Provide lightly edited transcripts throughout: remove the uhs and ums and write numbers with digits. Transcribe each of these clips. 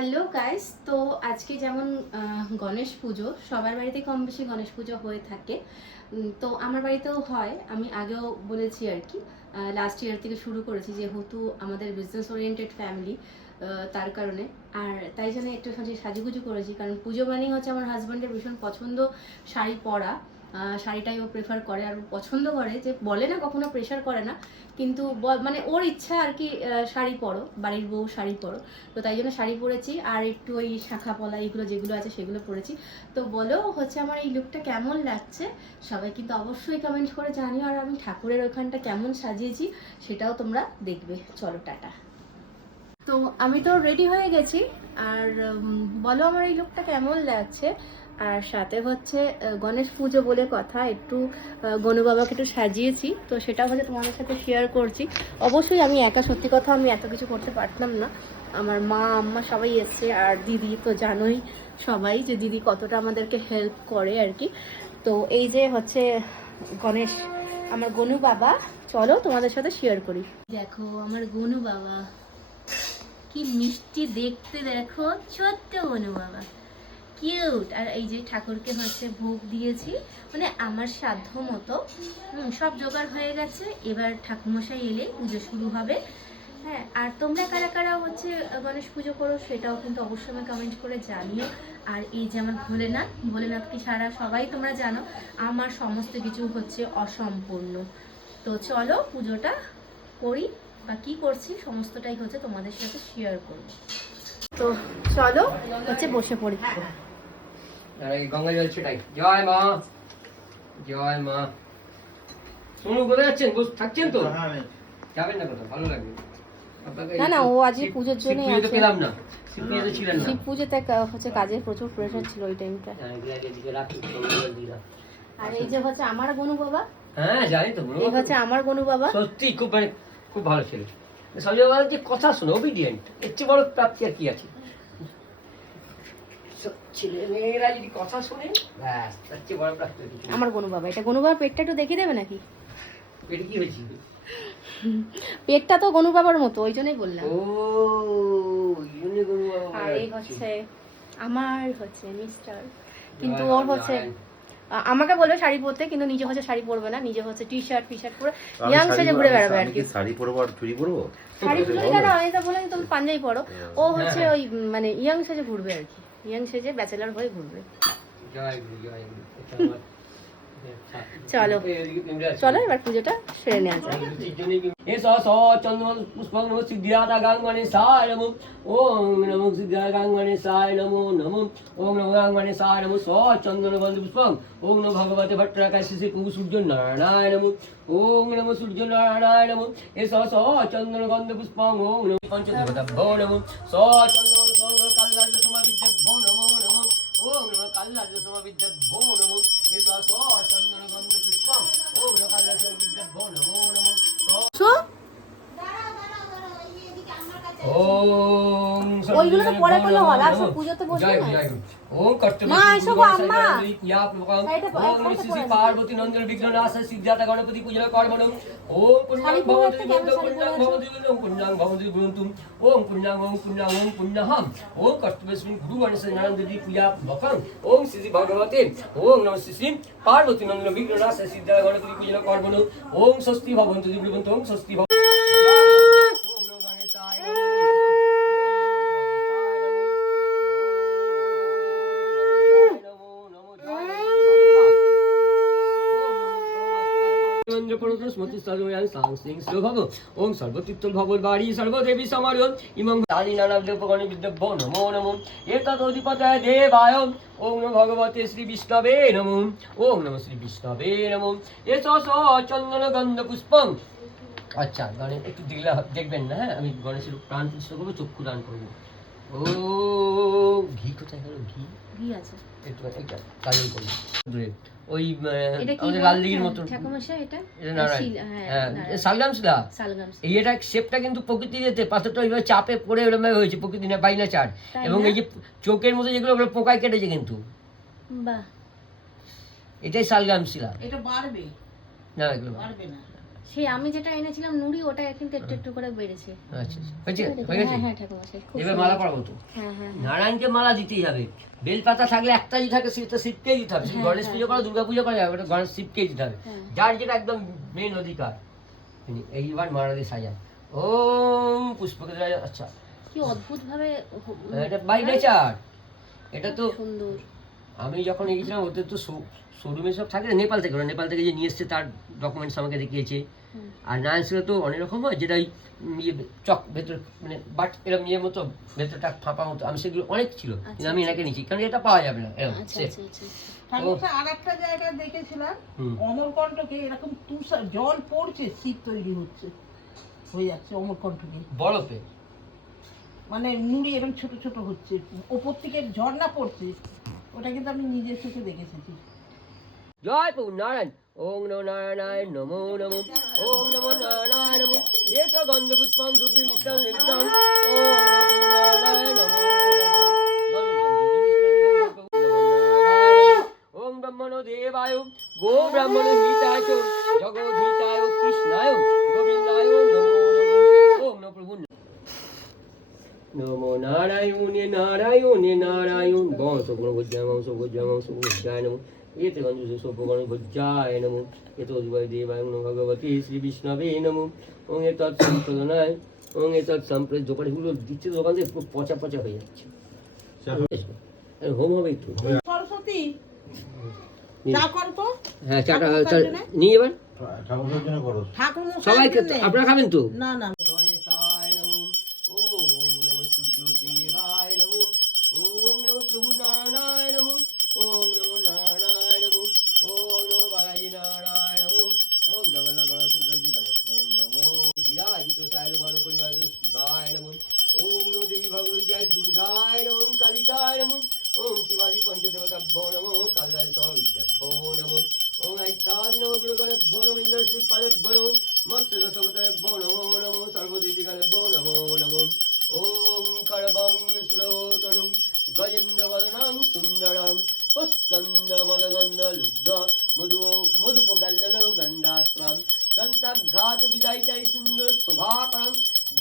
Hello guys, তো আজকে যেমন গণেশ পুজো সবার বাড়িতে কম বেশি গণেশ পুজো হয়ে থাকে। তো আমার বাড়িতেও হয়। আমি আগেও বলেছি আর কি, লাস্ট ইয়ার থেকে শুরু করেছি যেহেতু আমাদের বিজনেস ওরিয়েন্টেড ফ্যামিলি, তার কারণে। আর তাই জন্য একটু সাজুগুজু করেছি, কারণ পুজো মানেই হচ্ছে আমার হাজব্যান্ডের ভীষণ পছন্দ শাড়ি পরা। শাড়িটাই ও প্রেফার করে আর ও পছন্দ করে, যে বলে না কখনো প্রেশার করে না, কিন্তু মানে ওর ইচ্ছা আর কি, শাড়ি পরো, বাড়ির বউ শাড়ি পরো। তো তাই জন্য শাড়ি পরেছি আর একটু ওই শাখা পলা এইগুলো যেগুলো আছে সেগুলো পরেছি। তো বলো হচ্ছে আমার এই লুকটা কেমন লাগছে, সবাই কিন্তু অবশ্যই কমেন্ট করে জানিও। আর আমি ঠাকুরের ওখানটা কেমন সাজিয়েছি সেটাও তোমরা দেখবে। চলো টাটা। তো আমি তো রেডি হয়ে গেছি, আর বলো আমার এই লুকটা কেমন লাগছে। আর সাথে হচ্ছে গণেশ পুজো বলে কথা, একটু গনু বাবাকে একটু সাজিয়েছি, তো সেটা হচ্ছে তোমাদের সাথে শেয়ার করছি। অবশ্যই আমি একা, সত্যি কথা আমি এত কিছু করতে পারতাম না। আমার মা আম্মা সবাই এসছে, আর দিদি তো জানোই সবাই যে দিদি কতটা আমাদেরকে হেল্প করে আর কি। তো এই যে হচ্ছে গণেশ, আমার গনু বাবা, চলো তোমাদের সাথে শেয়ার করি। দেখো আমার গনু বাবা কি মিষ্টি দেখতে, দেখো ছোট্ট গনু বাবা, কিউট। আর এই যে ঠাকুরকে হচ্ছে ভোগ দিয়েছি, মানে আমার সাধ্য মতো সব জোগাড় হয়ে গেছে। এবার ঠাকুরমশাই এলে পুজো শুরু হবে। হ্যাঁ, আর তোমরা কারা কারা হচ্ছে গণেশ পুজো করো সেটাও কিন্তু অবশ্যই আমি কমেন্ট করে জানিও। আর এই যে আমার ভোলেনাথকে সারা সবাই তোমরা জানো, আমার সমস্ত কিছু হচ্ছে অসম্পূর্ণ। তো চলো পুজোটা করি, বা কি করছি সমস্তটাই হচ্ছে তোমাদের সাথে শেয়ার করবো। তো চলো হচ্ছে বসে পড়ি। গঙ্গা জল ছিটাই। জয় মা, জয় মা। শুনুন, কোথায় যাচ্ছেন? থাকছেন তো? যাবেন না কোথাও? ভালো লাগবে না না, ও আজকে পুজোর জন্য তো পেলাম না, শিবপুজোতে ছিলেন না। শিব পুজোতে হচ্ছে কাজের প্রচুর প্রেশার ছিল ওই টাইমটা। আর এই যে হচ্ছে আমার গনু বাবা। হ্যাঁ জানি তো, এই হচ্ছে আমার গনু বাবা। সত্যি খুব মানে খুব ভালো ছেলে। সঞ্জয় বাবার যে কথা শোনো, ওবিডিয়েন্ট, এর চেয়ে বড় প্রাপ্তি আর কি আছে? ছেলে মেয়েরা যদি কথা শোনে, ব্যাস তার চেয়ে বড় প্রাপ্তি। আমার গনু বাবা, এটা গনু বাবার পেটটা একটু দেখিয়ে দেবে নাকি? এটা কি হয়েছে? পেটটা তো গনু বাবার মতো, ওই জন্যই বললাম। ও ইউনি গনু বাবা। আর এই হচ্ছে আমার হচ্ছে মিস্টার, কিন্তু ওর হচ্ছে আমাকে বলবে শাড়ি পরতে, কিন্তু নিজে হচ্ছে শাড়ি পরবে না, নিজে হচ্ছে টি শার্ট পরে ইয়াং সেজে ঘুরে বেড়াবে আর কি। শাড়ি পরবো আর চুড়ি পরবো? শাড়ি পরে কেন, আমি তো বলে তুমি পাঞ্জাবি পরো। ও হচ্ছে ওই মানে ইয়াং সেজে ঘুরবে আর কি, ইয়াং সেজে ব্যাচেলার হয়ে ঘুরবে। জয় গুরু, জয় গুরু। চলো চলো এবার পুজোটা সেরে নেওয়া যায়। এসো স চন্দ্রমল পুষ্পং নমঃ সিদ্ধিদাতা গাঙ্গণেশায় নমঃ। ওম নমঃ সিদ্ধিদাতা গাঙ্গণেশায় নমো নমঃ। ওম নমঃ গাঙ্গণেশায় নমঃ। স চন্দনগন্ধ পুষ্পং। ওম নমঃ ভগবতে ভট্টরাকায় শ্রী পুরু সূর্য নারায়ণায় নমঃ। ওম নমঃ সূর্য নারায়ণায় নমঃ। এসো স চন্দনগন্ধ পুষ্পং। ওম নমঃ পঞ্চদেবতাভ্যো নমঃ। স চন্দন সর্ব কাল্লাজ সমাবিদ্যভ্যো নমো নমঃ। ওম নমঃ কাল্লাজ সমাবিদ্যভ্যো নমঃ। এসো স চন্দনগন্ধ পুষ্পং। ওম নমঃ কাল্লাজ সমাবিদ্যভ্যো নমো নমঃ। ওইগুলো তো পরে করলে হবে, আসো পুজোতে বসবে না। ওম কর্তব্য মা এসো গো, আম্মা ইয়া প্রভুকাম। ওম শ্রী পার্বতী নন্দন বিঘ্ননাশ সিদ্ধার্থ গণপতি পূজা কর্মণম। ওম পুণ্যাং ভবতি বন্ধু পুণ্যাং ভবতি বন্ধু পুণ্যাং ভবতি বন্ধু। ওম পুণ্যাং ওম পুণ্যাং ওম পুণ্যহম। ওম কর্তব্য শ্রী গুরু গণেশ নন্দী পূজা ভকং। ওম শ্রী ভগবতে ওম নমঃ শ্রী পার্বতী নন্দন বিঘ্ননাশ সিদ্ধার্থ গণপতি পূজা কর্মণম। ওম স্বস্তি ভবন্তু দিব্যবন্তু। ওম স্বস্তি ভব। ওম সর্বতীর্থ ভগবত বাড়ি সর্বদেবী সমারোহ ইমং দানি নানা দেবগণ বিদ্যভ্য নমো নমঃ। এতদ অধিপতয়ে দেবায়। ওম নমঃ ভগবতে শ্রী বিষ্ণবে নমঃ। ওম নমঃ শ্রী বিষ্ণবে নমঃ। এসো স চন্দন গন্ধ পুষ্পং। আচ্ছা গণেশ একটু দেখবেন না, হ্যাঁ আমি গণেশের প্রাণ প্রতিষ্ঠা করবো, চক্ষু দান করবো। ও ঘি কোথায় গেল? ঘি ঘি আছে একটু, এটা কাজল করবো। ওই আমাদের লাল দিঘির মতো শালগাম শিলা, এই এটা শেপটা কিন্তু প্রকৃতির এতে পাথরটা ওইভাবে চাপে পড়ে ওরকম হয়েছে, প্রকৃতি না বাইনা চার। এবং এই যে চোখের মধ্যে যেগুলো ওগুলো পোকায় কেটেছে কিন্তু, এটাই শালগাম শিলা। এটা বাড়বে না, এগুলো বাড়বে না। সেই আমি যেটা এনেছিলাম নুড়ি, ওটা কিন্তু একটু একটু করে বেড়েছে। আচ্ছা হয়েছে, হয়ে গেছে। হ্যাঁ হ্যাঁ ঠাকুরমশাই, খুব এবার সুন্দর। মালা পরাবো তো। হ্যাঁ হ্যাঁ নারায়ণকে মালা দিতেই হবে। বেলপাতা থাকলে একটা যদি থাকে সেটা শিবকেই দিতে হবে। হ্যাঁ, গণেশ হ্যাঁ, পুজো করো, দুর্গা পুজো করা যাবে, ওটা গণেশ শিবকেই দিতে হবে। হ্যাঁ। যার যেটা একদম মেন অধিকার। এইবার মালা দিয়ে সাজান। ওম পুষ্পকে আচ্ছা কি অদ্ভুত ভাবে এটা বাই নেচার। এটা তো সুন্দর। আমি যখন গিয়েছিলাম ওদের তো শোরুমে সব থাকে, নেপাল থেকে, ওরা নেপাল থেকে যে নিয়ে এসছে তার ডকুমেন্টস আমাকে দেখিয়েছে। হুম। আর নারায়ণসিংহ তো অনেক রকম হয়, যেটা ওই ইয়ে চক ভেতর মানে বাট এরকম ইয়ের মতো ভেতরটা ফাঁপা মতো, আমি সেগুলো অনেক ছিল, কিন্তু আমি এনাকে নিচ্ছি কারণ এটা পাওয়া যাবে না এরকম আচ্ছা safe। আচ্ছা আচ্ছা আচ্ছা। ঠাকুরটা আর একটা জায়গায় দেখেছিলাম, হুম। অমরকণ্টকে এরকম তুষার জল পড়ছে, শীত তৈরি হচ্ছে, হয়ে যাচ্ছে অমরকণ্টকে, বরফে মানে নুড়ি এরকম ছোট ছোট হচ্ছে, ওপর থেকে ঝর্ণা পড়ছে, ওটা কিন্তু আমি নিজের চোখে দেখেছি। জয় প্রভু নারায়ণ। ওং নমো নারায়ণায় নমো নমো। ওং নমো নারায়ণায় নমো। এত গন্ধ পুষ্পং দুগ্ধি মিষ্টাং নিবেদিতং। ওং নমো নারায়ণায় নমো নমো। ওং ব্রহ্মণো দেবায় গো ব্রাহ্মণ হিতায় চ জগদ্ধিতায় কৃষ্ণায় গোবিন্দায় নমো নমো। ওং নমো প্রভু নমো নারায়ণে নারায়ণে নারায়ণ। বংশ গুণভুজ্যায় বংশ ভুজ্যায় বংশ ভুজ্যায় নমো। এতে গন্ধ সৌপগণ ভুজ্যায় নমো। এত দেবায় নমো ভগবতী শ্রী বিষ্ণবে নমো। ওং এতৎ সম্প্রদানায় ওং এতৎ সম্প্রদায়। দোকানগুলো দিচ্ছে, দোকান থেকে পুরো পচা পচা হয়ে যাচ্ছে। হোম হবে একটু। সরস্বতী চা কর তো। হ্যাঁ চাটা ঠাকুরটার জন্য? নিয়ে যাবেন ঠাকুরের জন্য করো। ঠাকুর সবাইকে। আপনারা খাবেন তো? না না, গণেশায় নমো। ওম নমো সূর্যদেবায় নমো। ওম নমো প্রভু নারায়ণায় নমো। ওম নমো নারায়ণায় নমো। ওম নমো বালাজি নারায়ণ নমো। ওম জগন্নাথ গণসুদেবী গণেশো নমো। বিরাজিত সায় গণ পরিবার শিবায় নমো। ওম নমো দেবী ভগবতী জয় দুর্গায় নমো। কালিকায় নমো। ওম শিবাজি পঞ্চদেবতাভ্যো নমো। কালদায় সহ বিদ্যাভ্যো নমো। ওম আইতাদি নমো গুরু গণেভ্যো নমো। ইন্দ্র শ্রী পাদেভ্যো নমো। মৎস্য সমুদ্রেভ্যো নমো নমো। সর্বদিদিগণেভ্যো নমো নমো। ওম খড়বং শ্লোতনুম গজেন্দ্রবদনাং সুন্দরং পুষ্পন্দবদগন্ধলুব্ধ মধুপবল্লল গন্ধাস্ত্রাং দন্তাঘাত বিদায়িতাই সুন্দর শোভাকরং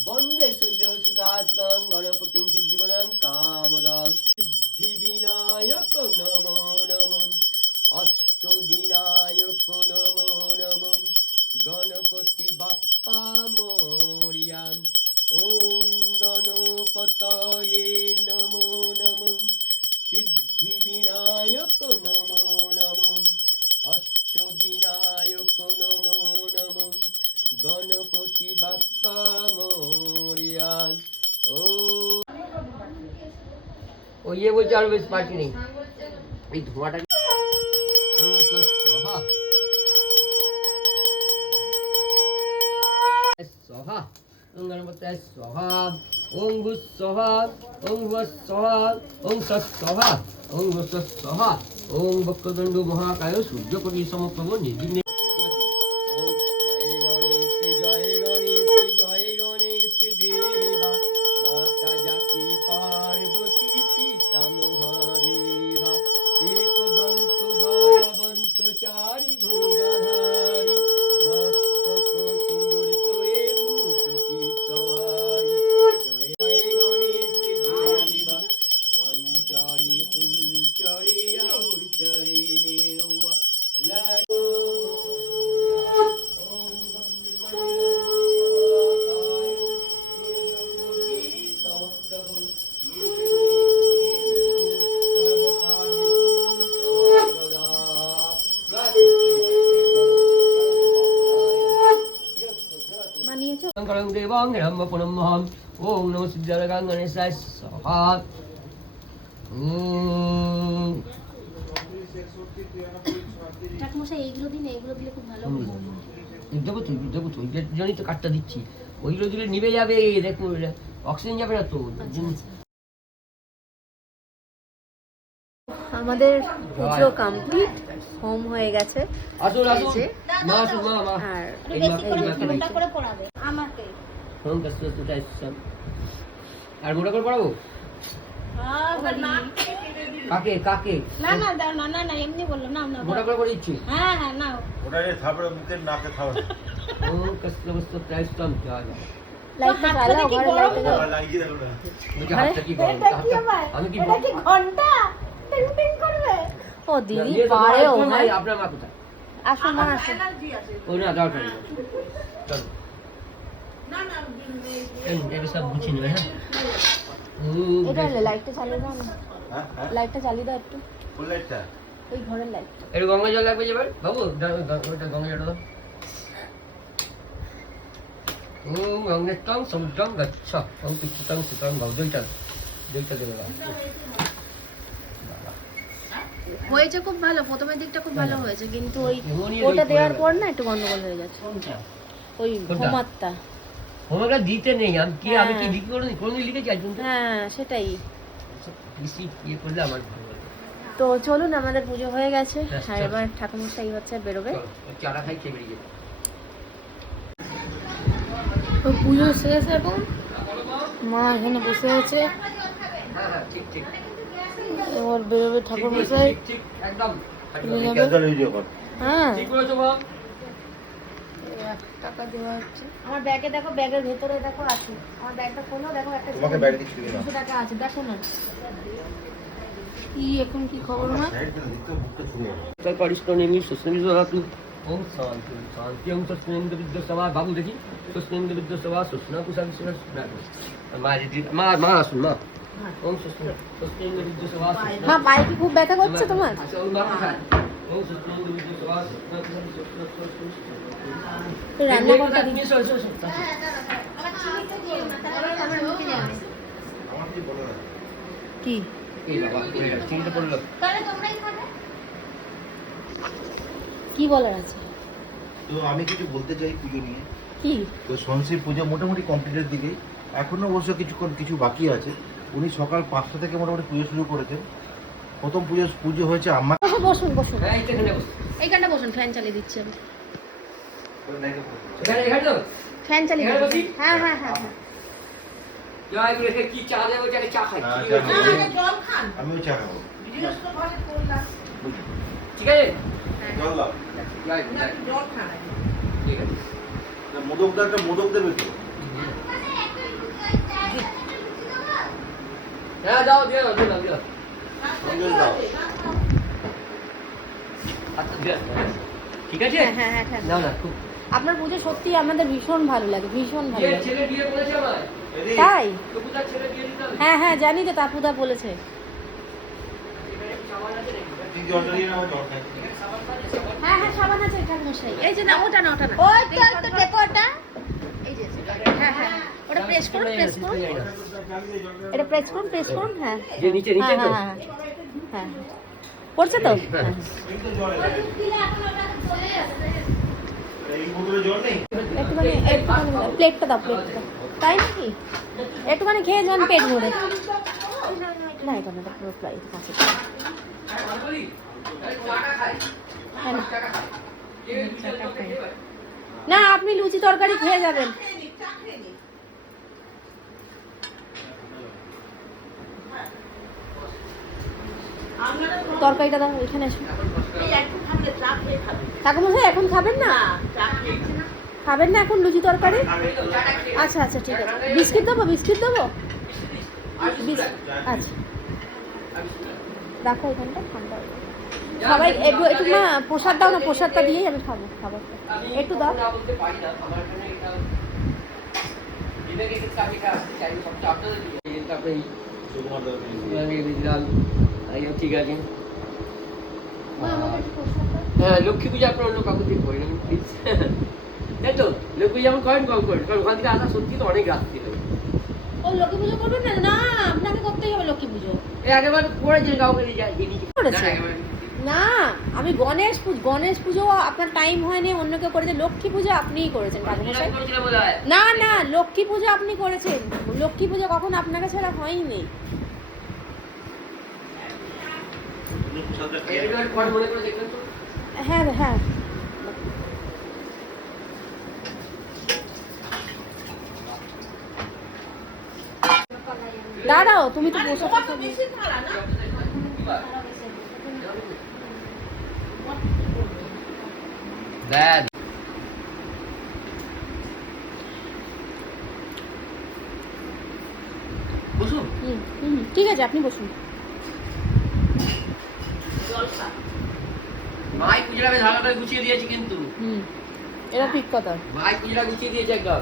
বন্দে সূর্যসুতাস্তাং গণপতিং সিদ্ধিবদং কামদাং সিদ্ধিবিনায়ক নমো নমো। অষ্টবিনায়ক নমো নমো। গণপতি বাপ্পা মোরিয়া। ওম গণপতয়ে নমো নমো। সিদ্ধিবিনায়ক নমো নমো। অষ্টবিনায়ক নমো নমো। গণপতি বাপ্পা মোরিয়া। ও ইয়ে বলছে আর বেশ পার্টি নেই, এই ধোঁয়াটা स्वाहा ओम गणपतये स्वाहा ओम भूः स्वाहा ओम भुवः स्वाहा ओम सत्स्वाहा ओम भूः स्वाहा ओम वक्रतुण्ड महाकाय सूर्यकोटि समप्रभ निर्विघ्ने। ओम जय गणेश जय गणेश देवा माता जाकी पार्वती पिता महादेवा एक दंत दयावंत चारि भुजाधारी मस्तक सिंदूर सोए मुसकी सवारी। जय जय गणेश देवा पंचारी फूलचरी और चरी मेवा लाडो। ओम মানিয়েছো? শঙ্করং দেবং হিরম্য পুনমহম। ওম নমো সিদ্ধারগাং গণেশায় স্বাহা। ঠাকুরমশাই এইগুলো দিন, এইগুলো দিলে খুব ভালো হবে। দেবো তো দেবো তো, ওই জন্যই তো কাঠটা দিচ্ছি। ওইগুলো দিলে নিভে যাবে, দেখুন অক্সিজেন যাবে না তো। আচ্ছা, আচ্ছা। আমাদের পুজো কমপ্লিট, হোম হয়ে গেছে। আসুন এই আসুন যে, মা আসুন মা মা। আর এই মা এই মাকে দিচ্ছি। আমাকে আর মোটা করে পড়াবো? হ্যাঁ, হ্যাঁ, হ্যাঁ। আর মোটা করে পড়াবো? হ্যাঁ, হ্যাঁ, হ্যাঁ। আর মোটা করে পড়াবো? হ্যাঁ, কাকে কাকে না না দাও না না না এমনি বললাম না না মোটা করে দিচ্ছি হ্যাঁ হ্যাঁ না ওটাকে থাপড়ে মুখের নাকে থাপড়ে ও কষ্ট কষ্ট প্রাইস কম যা যা লাইটটা জ্বালাও, ঘরে লাইটটা জ্বালাও। লাগিয়ে দেখো না মুখে হাতটা কি গরম আমি কি এটা কি ঘন্টা টিং টিং করবে ও দিদি পারে ও ভাই। আপনার মা কোথায় আসো মা আসো। এনার্জি আছে ও না দরকার নেই চল না না এটা সব গুছিয়ে নেবে হ্যাঁ এটা লাইটটা চালিয়ে দাও না, হ্যাঁ হ্যাঁ লাইটটা চালিয়ে দাও একটু, ফুল লাইটটা ওই ঘরের লাইট। একটু গঙ্গা জল লাগবে এবার বাবু ওটা গঙ্গা জল দাও ওম গঙ্গেষ্টং সমুদ্রং গচ্ছ ওম পিচ্ছিতং সুতং ভব দুইটা দেবে না হয়েছে খুব ভালো, প্রথমের দিকটা খুব ভালো হয়েছে, কিন্তু ওই এমনই ওটা ওই দেওয়ার করে পর না একটু গন্ডগোল হয়ে যাচ্ছে। ওই কোনটা? হোমারটা। হোমওয়ার্কটা দিতে নেই আমি কি হ্যাঁ। লিখি কোনোদিন কোনোদিন লিখেছি একজন তো হ্যাঁ সেটাই। বেশি ইয়ে করলে আমার ভালো লাগে। তো চলুন, আমাদের পুজো হয়ে গেছে, ব্যাস, আর চল। এবার ঠাকুরমশাই হচ্ছে বেরোবে। চলো, চারা খাই খেয়ে বেরিয়ে যাবো। তো পুজো শেষ এখন, মা এখানে বসে আছে, হ্যাঁ হ্যাঁ ঠিক ঠিক এবার বেরোবে ঠিক ঠাকুরমশাই। ঠিক, ঠিক একদম তুমি যাবে? ক্যাজুয়াল ভিডিও কর হ্যাঁ, ঠিক বলেছো মা টাকা দেওয়া হচ্ছে। আমার ব্যাগে দেখো, ব্যাগের ভেতরে দেখো আছে, আমার ব্যাগটা খোলো, দেখো একটা তোমাকে ব্যাগ দিচ্ছি কিনা 200 টাকা আছে, দেখো না। কি এখন কি খবর মা? সাইড করে দিতে বুকটা ছুঁয়ে গেল তার পারিশ্রমিক সুস্মিত ধাতু ওম শান্তি শান্তি ওম সুস্মিত বিদ্যুৎ সভা বাবু দেখি সুস্মিত বিদ্যুৎ সভা সুস্না কুশল সুস্না মা দিদি মা আসুন মা ওম সুস্মিত বিদ্যুৎ সভা মা পায়ে কি খুব ব্যথা করছে তোমার? আচ্ছা ওম মা কোথায় ওম সুস্মিত বিদ্যুৎ সভা সুস্না কুশল সুস্না রান্না করতে দিন। আমার কি বলো না কি এই বাবা চিন্তা করলো কি বলার আছে? তো আমি কিছু বলতে চাই পুজো নিয়ে কি? তো সঞ্চয় পুজো মোটামুটি কমপ্লিটের দিকেই এখনো অবশ্য কিছু বাকি আছে উনি সকাল 5টা থেকে মোটামুটি পুজো শুরু করেছেন প্রথম পুজো হয়েছে আম্মা বসুন বসুন, হ্যাঁ এখানে বস এইখানটা বসুন, ফ্যান চালিয়ে দিচ্ছি আমি, এখানে এখানে তো ফ্যান চালিয়ে এখানে দিচ্ছি। বসি? হ্যাঁ হ্যাঁ হ্যাঁ হ্যাঁ। জয় গুরু রেখে কি চা দেবো যাকে চা খাই হ্যাঁ, ঠিক চা আছে? খাবো। জল খান আমিও চা খাবো ভিডিও ভালো করলাম ঠিক আছে জল দাও জয় গুরু, না জয় গুরু। জল খান ঠিক আছে একটা মোদক দেবে তো হ্যাঁ দাও দিও দিও দিও সঙ্গে দাও আচ্ছা দিও ঠিক আছে হ্যাঁ হ্যাঁ হ্যাঁ হ্যাঁ। না না খুব আপনার পুজো সত্যি আমাদের ভীষণ ভালো লাগে, ভীষণ ভালো বিয়ের লাগে। ছেলে বিয়ে করেছে আমার তাই? তো কোথায় ছেলে বিয়ে দিতে হবে হ্যাঁ হ্যাঁ জানি তো, তাপুদা বলেছে। তুই জলটা নিয়ে নাও জল খাই হ্যাঁ হ্যাঁ সাবান আছে ঠাকুরমশাই। এই যে না, ওটা না, ওটা না, ওই তো দেখো ওটা, এই যে হ্যাঁ হ্যাঁ ওটা প্রেস করুন, প্রেস করুন, এটা প্রেস করুন, প্রেস করুন। হ্যাঁ যে নিচে নিচে হ্যাঁ তো হ্যাঁ হ্যাঁ পড়ছে তো। হ্যাঁ কিন্তু জল এই বোতলে জল নেই একটুখানি প্লেটটা দাও, প্লেটটা দাও। তাই নাকি? একটুখানি খেয়ে যান পেট ভরে। না এটা না, এটা পুরো প্লেট কাছে। হ্যাঁ, না। না আপনি লুচি তরকারি খেয়ে যাবেন। তরকারিটা দাও, এখানে এসো। ঠাকুরমশাই এখন খাবেন না? খাবেন না এখন লুচি তরকারি? আচ্ছা আচ্ছা ঠিক আছে, বিস্কিট দেবো, বিস্কিট দেবো। আচ্ছা রাখো এখানটা, ঠান্ডা হয়ে যাবে। সবাই একটু একটু না প্রসাদ দাও না, প্রসাদটা দিয়েই আমি খাবো খাবারটা, একটু দাও। না বলতে পারি না আমার এখানে এটা বিবেকে কিছু আমি চাই সব চাপটা দিয়ে তারপরে দিলাম ঠিক আছে। হ্যাঁ লক্ষ্মী পূজা আপনার অন্য কাউকে দিয়ে করেন প্লিজ তাই তো লক্ষ্মী পূজা যেমন করেন কম করেন কারণ ওখান থেকে আসা সত্যি তো অনেক রাত্রি হয় ও লক্ষ্মী পুজো করবেন না? না আপনাকে করতেই হবে লক্ষ্মী পুজো। এই আগেবার করেছেন কাউকে করেছে? না আমি গণেশ পুজো আপনার টাইম হয়নি, অন্য কেউ করেছে। লক্ষ্মী পুজো আপনিই করেছেন ঠাকুরমশাই। না না লক্ষ্মী পুজো আপনি করেছেন, লক্ষ্মী পুজো কখন আপনাকে ছাড়া হয়নি। মনে করে দেখবেন তো হ্যাঁ হ্যাঁ দাঁড়াও, তুমি তো বসে তোমার তো বেশি থালা না? দেখ বুঝুন ঠিক আছে, আপনি বসুন। মাই পুজোটা বেশ ভালো করে গুছিয়ে দিয়েছি কিন্তু এটা ঠিক কথা। মাই পুজোটা গুছিয়ে দিয়েছে একদম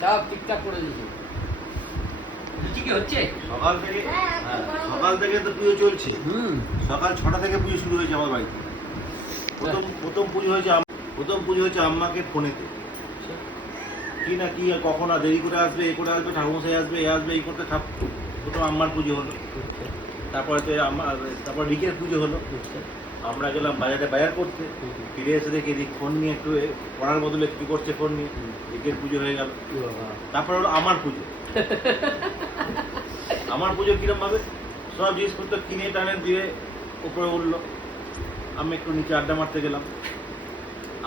সব ঠিকঠাক করে দিয়েছে। লুচি কি হচ্ছে? সকাল থেকে তো পুজো চলছে। হুম সকাল 6টা থেকে পুজো শুরু হয়েছে আমার বাড়িতে। প্রথম পুজো হয়েছে আম্মাকে ফোনেতে। কি না কি কখন আর দেরি করে আসবে, এ করে আসবে, ঠাকুমশাই আসবে, এ আসবে, এই করতে প্রথম আম্মার পুজো হলো। তারপর রিকের পুজো হলো। আমরা গেলাম বাজারে বাজার করতে, ফিরে এসে দেখি রিক ফোন নিয়ে একটু পড়ার বদলে কি করছে ফোন নিয়ে। রিকের পুজো হয়ে গেল। তারপর হলো আমার পুজো। আমার পুজো কিরম ভাবে সব জিনিসপত্র কিনে টানে দিয়ে উপরে উঠলো। আমি একটু নিচে আড্ডা মারতে গেলাম।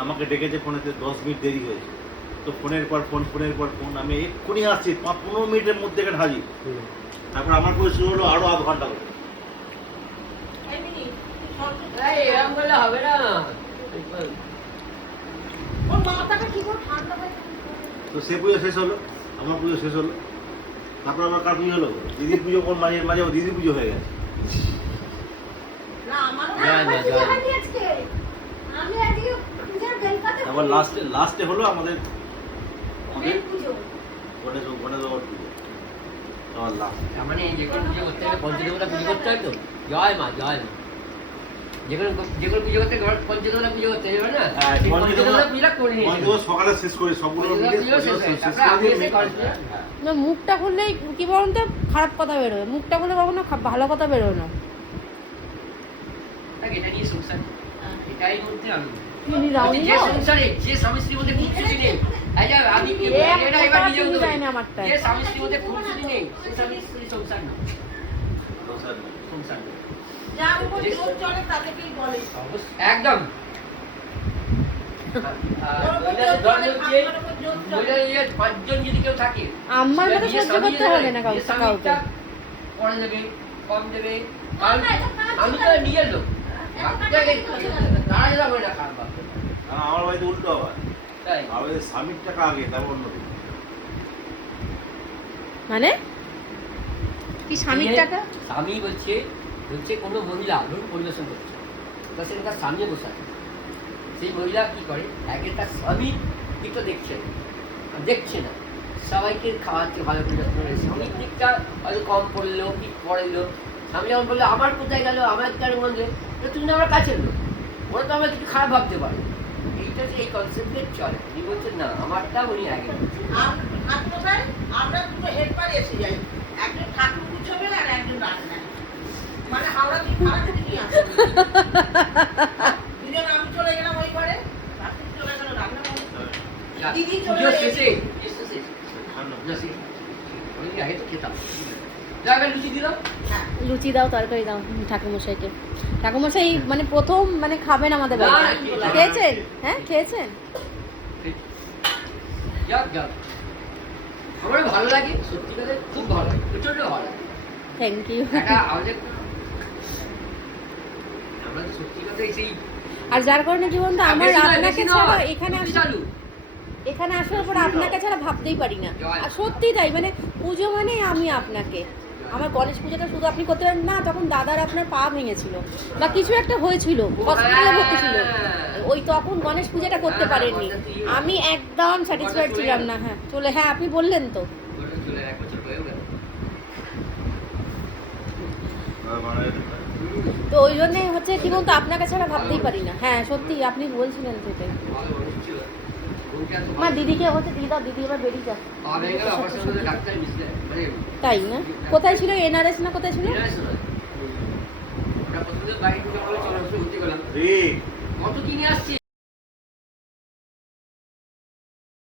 আমাকে ডেকেছে ফোনেতে, 10 মিনিট দেরি হয়েছে। তো ফোনের পর ফোন, আমি এক্ষুনি আসছি, 15 মিনিটের মধ্যে এখানে হাজির। তারপর আমার পুজো শুরু হলো আরো আধ ঘন্টা করে। এই এরকম করলে হবে না। ওর মাথাটা কি করে ঠান্ডা হয়ে তো সে পুজো শেষ হলো, আমার পুজো শেষ হলো। তারপর আবার কার পুজো হলো? দিদির পুজো। কোন মাঝে মাঝে দিদির পুজো হয়ে গেছে। না আমারও তারপর লাস্টে হলো আমাদের গণেশ বাবার পুজো। আমার লাস্ট। তার মানে যে কোনো পুজো করতে গেলে পঞ্চদেবতা পুজো করতে হয় তো। জয় মা জয় মা। যে কোনো পুজো করতে গেলে পঞ্চদেবতা পুজো করতে হবে না। হ্যাঁ, সেই পঞ্চদেবতা পুজোটা করে নিয়ে পঞ্চদেবতা সকালে শেষ করে সবগুলো মিলে না, মুখটা খুললেই কি বলুন তো খারাপ কথা বেরোয়, মুখটা খুললে কখনো ভালো কথা বেরোয় না। এটা নিয়ে সংসার, এটাই বলতে আমি তিনি রাউন্ড যে সংসারে যে স্বামী স্ত্রীর মধ্যে খুনসুটি নেই, এই যে আমি কি এটা এবার নিজে বলতে যায় না আমারটা। যে স্বামী স্ত্রীর মধ্যে খুনসুটি নেই সে স্বামী স্ত্রী সংসার না, সংসার না। যার উপর জোর চলে তাদেরকেই বলে। একদম পাঁচজন যদি কেউ থাকে আমার মতো সহ্য করতে হবে না কাউকে। পরে দেবে কম দেবে, আমি তো নিজের লোক তারা যাবে না খারাপ ভাববে। আমার বাড়িতে উল্টো আবার তাই আমাদের স্বামীর টাকা আগে, তারপর অন্য কিছু। মানে কি স্বামীর টাকা? স্বামী বলছে কোনো মহিলা ধরুন পরিবেশন করছে, তা সে তার স্বামী বসে আছে, সেই মহিলা কি করে একে তার স্বামীর দিকটা দেখছে না, সবাইকে খাওয়াচ্ছে ভালো করে যত্ন করে, স্বামীর দিকটা হয়তো কম পড়লো কি পড়লো, স্বামী যেমন বললো আমার কোথায় গেল, আমার কেন বললে তুমি আমার কাছের লোক, ওরা তো আমার কিছু খারাপ ভাবতে পারে, এইটা এই কনসেপ্টে চলে। উনি বলছেন না আমারটা উনি আগে আমরা দুটো হেল্পার এসে যাই, একজন ঠাকুর গুছাবেন আর একজন রান্না, মানে হাওড়া থেকে ভাড়া থেকে নিয়ে আসবে। দুজন আমি চলে গেলাম ওই ঘরে, ঠাকুর চলে গেল রান্না করতে। দিদি চলে পুজো গেছে। শেষে এসেছে অনেকদিন আগে তো খেতাম। জায়গায় লুচি দিলাম, লুচি দাও, তরকারি দাও ঠাকুমশাইকে। ঠাকুমশাই মানে প্রথম মানে খাবেন আমাদের বাড়িতে। না, খেয়েছেন? হ্যাঁ খেয়েছেন। যাক যাক আমার ভালো লাগে, সত্যি কথা খুব ভালো লাগে, প্রচন্ড ভালো লাগে। Thank you. এটা আমাদের আমরা তো সত্যি কথা সেই আর যার কারণে কি বলতো আমার বেশি নয়, আপনাকে বেশি ছাড়া নয়, এখানে লুচি আসা, চালু। এখানে আসার পর আপনাকে ছাড়া ভাবতেই পারি না। আর সত্যি তাই, মানে পুজো মানে আমি আপনাকে। আমার গণেশ পুজোটা শুধু আপনি করতে পারেন না, তখন দাদার আপনার পা ভেঙেছিল বা কিছু একটা হয়েছিল, হসপিটালে ভর্তি ছিল, ওই তখন গণেশ পুজোটা করতে পারেননি। আমি একদম স্যাটিসফাইড ছিলাম না। হ্যাঁ চলে, হ্যাঁ আপনি বললেন তো। চলে এক বছর হয়ে গেল। তো ওই জন্যে হচ্ছে কি বলতো আপনাকে ছাড়া ভাবতেই পারি না। হ্যাঁ সত্যি আপনি বলছিলেন তো এটাই। ভালো মানুষ ছিল। ওইটা তো মা দিদিকে হচ্ছে দিয়ে দাও, দিদি এবার বেরিয়ে যাক। পা ভেঙে গেল, অপারেশন করে ডাক্তার মিশলে মানে তাই না? কোথায় ছিল? এনআরএস না কোথায় ছিল? ওটা প্রথমে বাইক করে চলে আসতে গেলাম। রে কত কিনে আসছি।